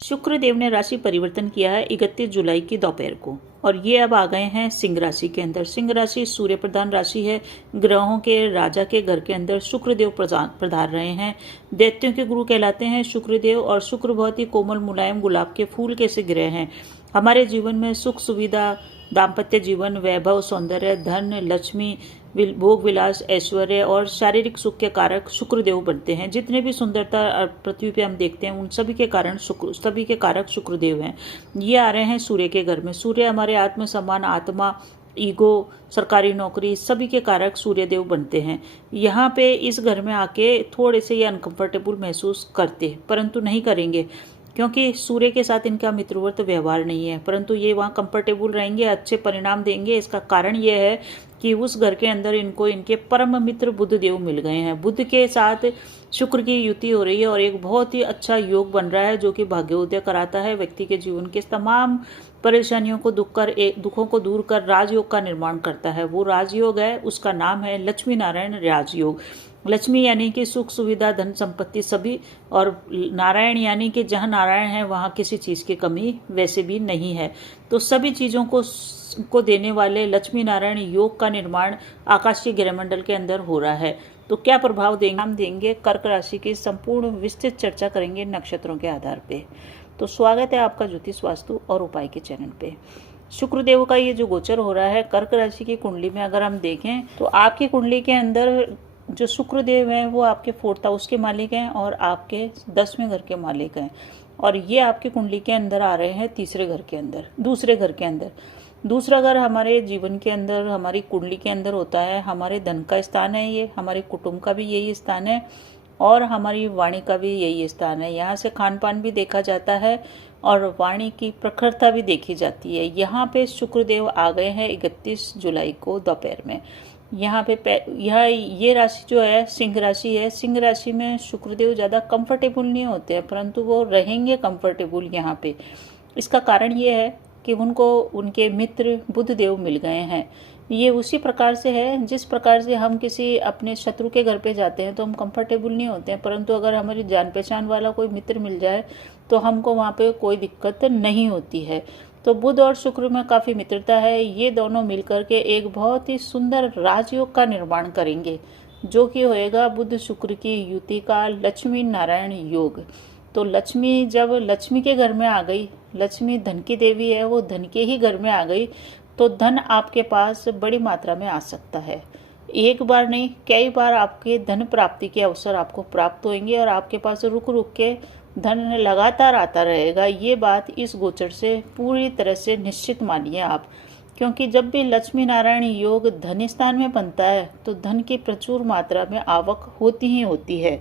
शुक्र देव ने राशि परिवर्तन किया है 31 जुलाई की दोपहर को और ये अब आ गए हैं सिंह राशि के अंदर। सिंह राशि सूर्य प्रधान राशि है। ग्रहों के राजा के घर के अंदर शुक्र देव पधार रहे हैं। दैत्यों के गुरु कहलाते हैं शुक्र देव और शुक्र बहुत ही कोमल मुलायम गुलाब के फूल के से ग्रह हैं। हमारे जीवन में सुख सुविधा, दाम्पत्य जीवन, वैभव, सौंदर्य, धन, लक्ष्मी, भोग विलास, ऐश्वर्य और शारीरिक सुख के कारक शुक्र देव बनते हैं। जितने भी सुंदरता पृथ्वी पे हम देखते हैं उन सभी के कारक शुक्र देव हैं। ये आ रहे हैं सूर्य के घर में। सूर्य हमारे आत्म सम्मान, आत्मा, ईगो, सरकारी नौकरी, सभी के कारक सूर्य देव बनते हैं। यहाँ पे इस घर में आके थोड़े से ये अनकंफर्टेबल महसूस करते, परंतु नहीं करेंगे क्योंकि सूर्य के साथ इनका मित्रवत व्यवहार नहीं है, परंतु ये वहाँ कंफर्टेबल रहेंगे, अच्छे परिणाम देंगे। इसका कारण ये है कि उस घर के अंदर इनको इनके परम मित्र बुध देव मिल गए हैं। बुध के साथ शुक्र की युति हो रही है और एक बहुत ही अच्छा योग बन रहा है जो कि भाग्योदय कराता है। व्यक्ति के जीवन के तमाम परेशानियों को दुखों को दूर कर राजयोग का निर्माण करता है। वो राजयोग है, उसका नाम है लक्ष्मी नारायण राजयोग। लक्ष्मी यानी कि सुख सुविधा, धन संपत्ति सभी, और नारायण यानी कि जहाँ नारायण है वहाँ किसी चीज़ की कमी वैसे भी नहीं है। तो सभी चीज़ों को देने वाले लक्ष्मी नारायण योग का निर्माण आकाशीय ग्रहमंडल के अंदर हो रहा है। तो क्या प्रभाव देंगे, हम देंगे कर्क राशि की संपूर्ण विस्तृत चर्चा करेंगे नक्षत्रों के आधार पे। तो स्वागत है आपका ज्योतिष वास्तु और उपाय के चैनल पे। शुक्रदेव का ये जो गोचर हो रहा है कर्क राशि की कुंडली में अगर हम देखें तो आपकी कुंडली के अंदर जो शुक्रदेव हैं वो आपके 4th हाउस के मालिक हैं और आपके 10वें घर के मालिक हैं, और ये आपकी कुंडली के अंदर आ रहे हैं दूसरे घर के अंदर। दूसरा घर हमारे जीवन के अंदर, हमारी कुंडली के अंदर होता है, हमारे धन का स्थान है, ये हमारे कुटुंब का भी यही स्थान है और हमारी वाणी का भी यही स्थान है। यहाँ से खान पान भी देखा जाता है और वाणी की प्रखरता भी देखी जाती है। यहाँ पे शुक्रदेव आ गए हैं 31 जुलाई को दोपहर में। यहाँ पे ये राशि जो है सिंह राशि है। सिंह राशि में शुक्रदेव ज़्यादा कंफर्टेबल नहीं होते हैं, परंतु वो रहेंगे कंफर्टेबल यहाँ पे। इसका कारण ये है कि उनको उनके मित्र बुध देव मिल गए हैं। ये उसी प्रकार से है जिस प्रकार से हम किसी अपने शत्रु के घर पे जाते हैं तो हम कंफर्टेबल नहीं होते हैं, परंतु अगर हमारी जान पहचान वाला कोई मित्र मिल जाए तो हमको वहाँ पे कोई दिक्कत नहीं होती है। तो बुध और शुक्र में काफ़ी मित्रता है। ये दोनों मिलकर के एक बहुत ही सुंदर राजयोग का निर्माण करेंगे जो कि होएगा बुध शुक्र की युति का लक्ष्मी नारायण योग। तो लक्ष्मी जब लक्ष्मी के घर में आ गई, लक्ष्मी धन की देवी है, वो धन के ही घर में आ गई तो धन आपके पास बड़ी मात्रा में आ सकता है। एक बार नहीं, कई बार आपके धन प्राप्ति के अवसर आपको प्राप्त होंगे और आपके पास रुक रुक के धन लगातार आता रहेगा। ये बात इस गोचर से पूरी तरह से निश्चित मानिए आप, क्योंकि जब भी लक्ष्मी नारायण योग धन स्थान में बनता है तो धन की प्रचुर मात्रा में आवक होती ही होती है।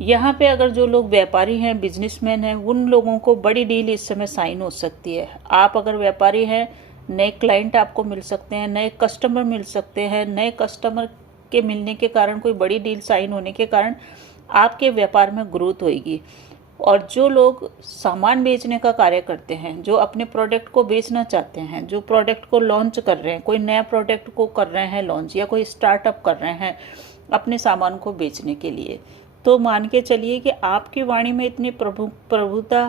यहाँ पे अगर जो लोग व्यापारी हैं, बिजनेसमैन हैं, उन लोगों को बड़ी डील इस समय साइन हो सकती है। आप अगर व्यापारी हैं, नए क्लाइंट आपको मिल सकते हैं, नए कस्टमर मिल सकते हैं। नए कस्टमर के मिलने के कारण, कोई बड़ी डील साइन होने के कारण आपके व्यापार में ग्रोथ होगी। और जो लोग सामान बेचने का कार्य करते हैं, जो अपने प्रोडक्ट को बेचना चाहते हैं, जो प्रोडक्ट को लॉन्च कर रहे हैं, कोई नया प्रोडक्ट को कर रहे हैं लॉन्च, या कोई स्टार्टअप कर रहे हैं अपने सामान को बेचने के लिए, तो मान के चलिए कि आपकी वाणी में इतनी प्रभुता,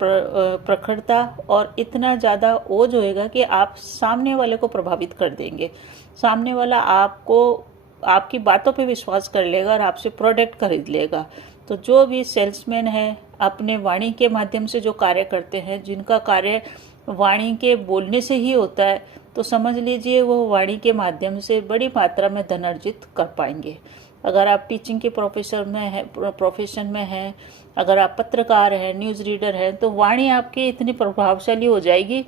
प्रखरता और इतना ज़्यादा ओज होएगा कि आप सामने वाले को प्रभावित कर देंगे। सामने वाला आपकी बातों पे विश्वास कर लेगा और आपसे प्रोडक्ट खरीद लेगा। तो जो भी सेल्समैन है, अपने वाणी के माध्यम से जो कार्य करते हैं, जिनका कार्य वाणी के बोलने से ही होता है, तो समझ लीजिए वो वाणी के माध्यम से बड़ी मात्रा में धन अर्जित कर पाएंगे। अगर आप टीचिंग के प्रोफेशन में हैं, अगर आप पत्रकार हैं, न्यूज़ रीडर हैं, तो वाणी आपकी इतनी प्रभावशाली हो जाएगी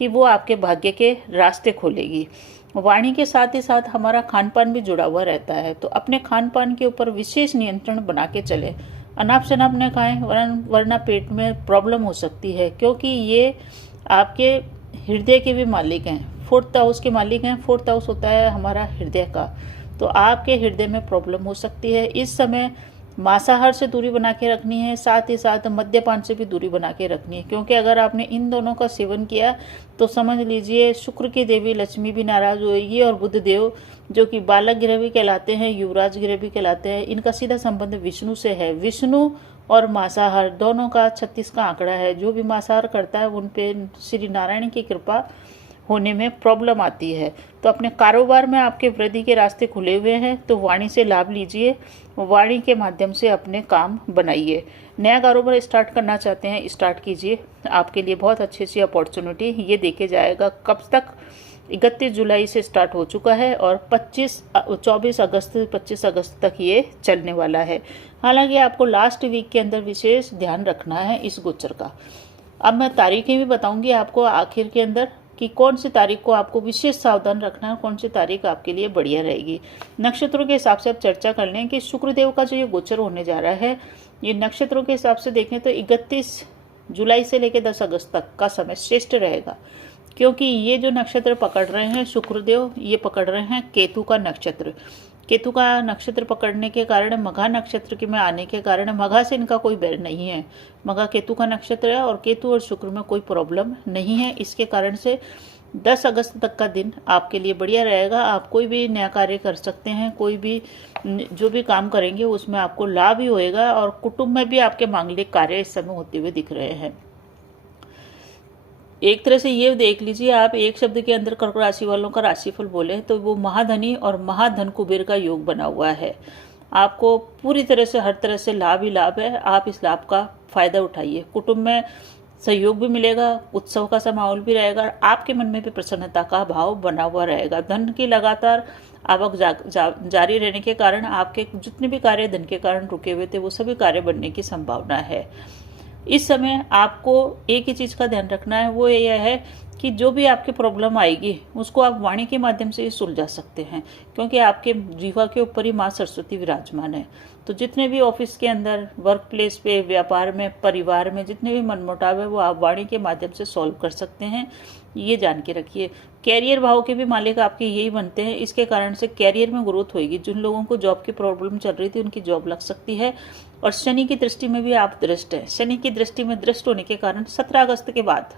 कि वो आपके भाग्य के रास्ते खोलेगी। वाणी के साथ ही साथ हमारा खान पान भी जुड़ा हुआ रहता है, तो अपने खान पान के ऊपर विशेष नियंत्रण बना के चले। अनाप शनाप न खाएं, वरना पेट में प्रॉब्लम हो सकती है, क्योंकि ये आपके हृदय के भी मालिक हैं, 4th हाउस के मालिक हैं। 4th हाउस होता है हमारा हृदय का, तो आपके हृदय में प्रॉब्लम हो सकती है। इस समय मांसाहार से दूरी बना के रखनी है, साथ ही साथ मद्यपान से भी दूरी बना के रखनी है, क्योंकि अगर आपने इन दोनों का सेवन किया तो समझ लीजिए शुक्र की देवी लक्ष्मी भी नाराज होगी और बुध देव जो कि बालक ग्रह भी कहलाते हैं, युवराज ग्रह भी कहलाते हैं, इनका सीधा संबंध विष्णु से है। विष्णु और मांसाहार दोनों का 36 का आंकड़ा है। जो भी मांसाहार करता है उन पे श्री नारायण की कृपा होने में प्रॉब्लम आती है। तो अपने कारोबार में आपके वृद्धि के रास्ते खुले हुए हैं, तो वाणी से लाभ लीजिए, वाणी के माध्यम से अपने काम बनाइए। नया कारोबार स्टार्ट करना चाहते हैं, स्टार्ट कीजिए, आपके लिए बहुत अच्छी सी अपॉर्चुनिटी ये देके जाएगा। कब तक? 31 जुलाई से स्टार्ट हो चुका है और 24 अगस्त 25 अगस्त तक ये चलने वाला है। हालांकि आपको लास्ट वीक के अंदर विशेष ध्यान रखना है इस गोचर का। अब मैं तारीखें भी बताऊंगी आपको आखिर के अंदर कि कौन सी तारीख को आपको विशेष सावधान रखना है, कौन सी तारीख आपके लिए बढ़िया रहेगी। नक्षत्रों के हिसाब से अब चर्चा कर लें कि शुक्रदेव का जो ये गोचर होने जा रहा है, ये नक्षत्रों के हिसाब से देखें तो 31 जुलाई से लेकर 10 अगस्त तक का समय श्रेष्ठ रहेगा, क्योंकि ये जो नक्षत्र पकड़ रहे हैं शुक्रदेव, ये पकड़ रहे हैं केतु का नक्षत्र। केतु का नक्षत्र पकड़ने के कारण, मघा नक्षत्र के में आने के कारण, मघा से इनका कोई बैर नहीं है, मघा केतु का नक्षत्र है और केतु और शुक्र में कोई प्रॉब्लम नहीं है। इसके कारण से 10 अगस्त तक का दिन आपके लिए बढ़िया रहेगा। आप कोई भी नया कार्य कर सकते हैं, कोई भी जो भी काम करेंगे उसमें आपको लाभ ही होएगा। और कुटुंब में भी आपके मांगलिक कार्य इस समय होते हुए दिख रहे हैं। एक तरह से ये देख लीजिए, आप एक शब्द के अंदर कर्क राशि वालों का राशिफल बोले तो वो महाधनी और महाधन कुबेर का योग बना हुआ है। आपको पूरी तरह से हर तरह से लाभ ही लाभ है, आप इस लाभ का फायदा उठाइए। कुटुंब में सहयोग भी मिलेगा, उत्सव का सा माहौल भी रहेगा, आपके मन में भी प्रसन्नता का भाव बना हुआ रहेगा। धन की लगातार आवक जारी रहने के कारण आपके जितने भी कार्य धन के कारण रुके हुए थे वो सभी कार्य बनने की संभावना है। इस समय आपको एक ही चीज़ का ध्यान रखना है, वो यह है कि जो भी आपकी प्रॉब्लम आएगी उसको आप वाणी के माध्यम से ही सुलझा सकते हैं, क्योंकि आपके जीवा के ऊपर ही माँ सरस्वती विराजमान है। तो जितने भी ऑफिस के अंदर, वर्क प्लेस पे, व्यापार में, परिवार में जितने भी मनमुटाव है वो आप वाणी के माध्यम से सॉल्व कर सकते हैं, ये जान के रखिए। कैरियर भाव के भी मालिक आपके यही बनते हैं, इसके कारण से कैरियर में ग्रोथ होगी। जिन लोगों को जॉब की प्रॉब्लम चल रही थी उनकी जॉब लग सकती है। और शनि की दृष्टि में भी आप दृष्ट हैं। शनि की दृष्टि में दृष्ट होने के कारण 17 अगस्त के बाद,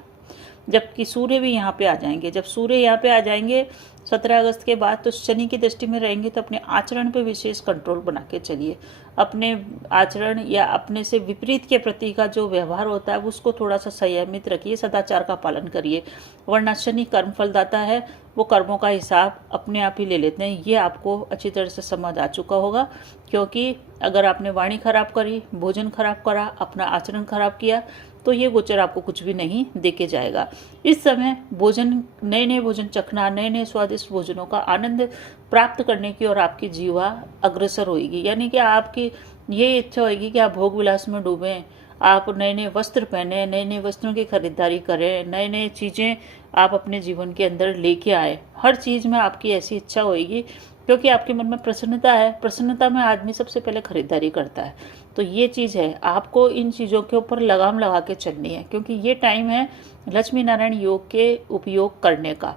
जबकि सूर्य भी यहाँ पे आ जाएंगे, जब सूर्य यहाँ पे आ जाएंगे 17 अगस्त के बाद, तो शनि की दृष्टि में रहेंगे, तो अपने आचरण पे विशेष कंट्रोल बना के चलिए। अपने आचरण या अपने से विपरीत के प्रति का जो व्यवहार होता है उसको थोड़ा सा संयमित रखिए, सदाचार का पालन करिए, वरना शनि कर्म फलदाता है, वो कर्मों का हिसाब अपने आप ही ले लेते हैं। ये आपको अच्छी तरह से समझ आ चुका होगा, क्योंकि अगर आपने वाणी खराब करी, भोजन खराब करा, अपना आचरण खराब किया, तो ये गोचर आपको कुछ भी नहीं देके जाएगा। इस समय भोजन, नए नए भोजन चखना, नए नए स्वादिष्ट भोजनों का आनंद प्राप्त करने की और आपकी जीवा अग्रसर होगी। यानी कि आपकी ये इच्छा होगी कि आप भोग विलास में डूबें, आप नए नए वस्त्र पहने, नए नए वस्त्रों की खरीदारी करें, नए नए चीज़ें आप अपने जीवन के अंदर लेके आए। हर चीज़ में आपकी ऐसी इच्छा होगी, क्योंकि आपके मन में प्रसन्नता है। प्रसन्नता में आदमी सबसे पहले खरीदारी करता है। तो ये चीज़ है, आपको इन चीज़ों के ऊपर लगाम लगा के चलनी है, क्योंकि ये टाइम है लक्ष्मी नारायण योग के उपयोग करने का।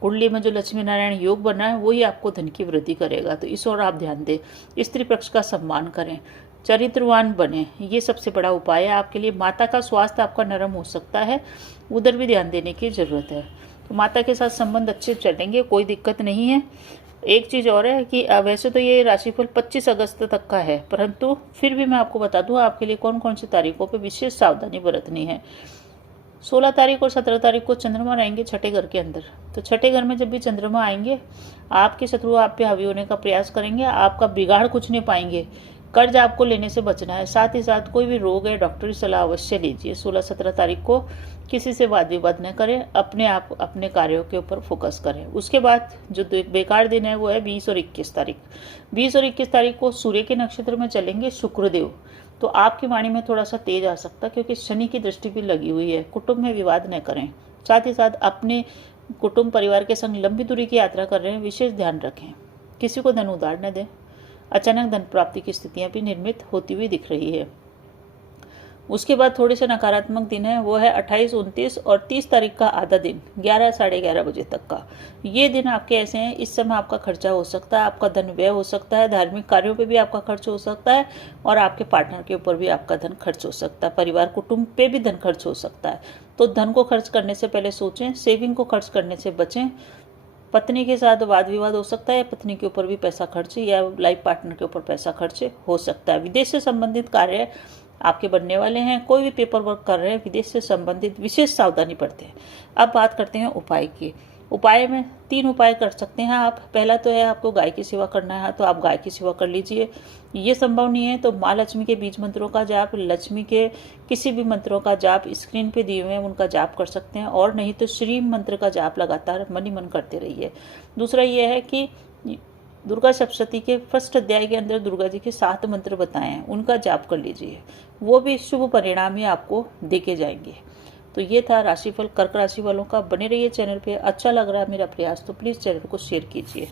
कुंडली में जो लक्ष्मी नारायण योग बना है वही आपको धन की वृद्धि करेगा, तो इस ओर आप ध्यान दें। स्त्री पक्ष का सम्मान करें, चरित्रवान बने, ये सबसे बड़ा उपाय है आपके लिए। माता का स्वास्थ्य आपका नरम हो सकता है, उधर भी ध्यान देने की जरूरत है। तो माता के साथ संबंध अच्छे चलेंगे, कोई दिक्कत नहीं है। एक चीज़ और है कि वैसे तो ये राशिफल 25 अगस्त तक का है, परंतु फिर भी मैं आपको बता दूं आपके लिए कौन कौन सी तारीखों पे विशेष सावधानी बरतनी है। 16 तारीख और 17 तारीख को चंद्रमा रहेंगे छठे घर के अंदर। तो छठे घर में जब भी चंद्रमा आएंगे, आपके शत्रु आप पे हावी होने का प्रयास करेंगे, आपका बिगाड़ कुछ नहीं पाएंगे। कर्ज आपको लेने से बचना है, साथ ही साथ कोई भी रोग है डॉक्टरी सलाह अवश्य लीजिए। 16-17 तारीख को किसी से वाद विवाद न करें, अपने आप अपने कार्यों के ऊपर फोकस करें। उसके बाद जो बेकार दिन है वो है 20 और 21 तारीख। 20 और 21 तारीख को सूर्य के नक्षत्र में चलेंगे शुक्रदेव, तो आपकी वाणी में थोड़ा सा तेज आ सकता है, क्योंकि शनि की दृष्टि भी लगी हुई है। कुटुंब में विवाद न करें, साथ ही साथ अपने कुटुंब परिवार के संग लंबी दूरी की यात्रा कर रहे हैं, विशेष ध्यान रखें। किसी को धन उधार न दें। अचानक धन प्राप्ति की स्थितियां भी निर्मित होती हुई दिख रही है। उसके बाद थोड़े से नकारात्मक दिन है, वो है 28, 29 और 30 तारीख का आधा दिन 11 साढ़े 11 बजे तक का। ये दिन आपके ऐसे हैं, इस समय आपका खर्चा हो सकता है, आपका धन व्यय हो सकता है, धार्मिक कार्यों पे भी आपका खर्च हो सकता है, और आपके पार्टनर के ऊपर भी आपका धन खर्च हो सकता है, परिवार कुटुंब पे भी धन खर्च हो सकता है। तो धन को खर्च करने से पहले सोचें, सेविंग को खर्च करने से बचें। पत्नी के साथ वाद विवाद हो सकता है, पत्नी के ऊपर भी पैसा खर्च या लाइफ पार्टनर के ऊपर पैसा खर्च हो सकता है। विदेश से संबंधित कार्य आपके बनने वाले हैं। कोई भी पेपर वर्क कर रहे हैं, विदेश से संबंधित विशेष सावधानी बरतें हैं। अब बात करते हैं उपाय की। उपाय में 3 उपाय कर सकते हैं आप। पहला तो है आपको गाय की सेवा करना है तो आप गाय की सेवा कर लीजिए। ये संभव नहीं है तो माँ लक्ष्मी के बीज मंत्रों का जाप, लक्ष्मी के किसी भी मंत्रों का जाप स्क्रीन पे दिए हुए हैं उनका जाप कर सकते हैं, और नहीं तो श्री मंत्र का जाप लगातार मन ही मन करते रहिए। दूसरा ये है कि दुर्गा सप्तशती के फर्स्ट अध्याय के अंदर दुर्गा जी के 7 मंत्र बताए हैं, उनका जाप कर लीजिए, वो भी शुभ परिणाम ही आपको देके जाएंगे। तो ये था राशिफल कर्क राशि वालों का। बने रहिए चैनल पे। अच्छा लग रहा है मेरा प्रयास तो प्लीज़ चैनल को शेयर कीजिए।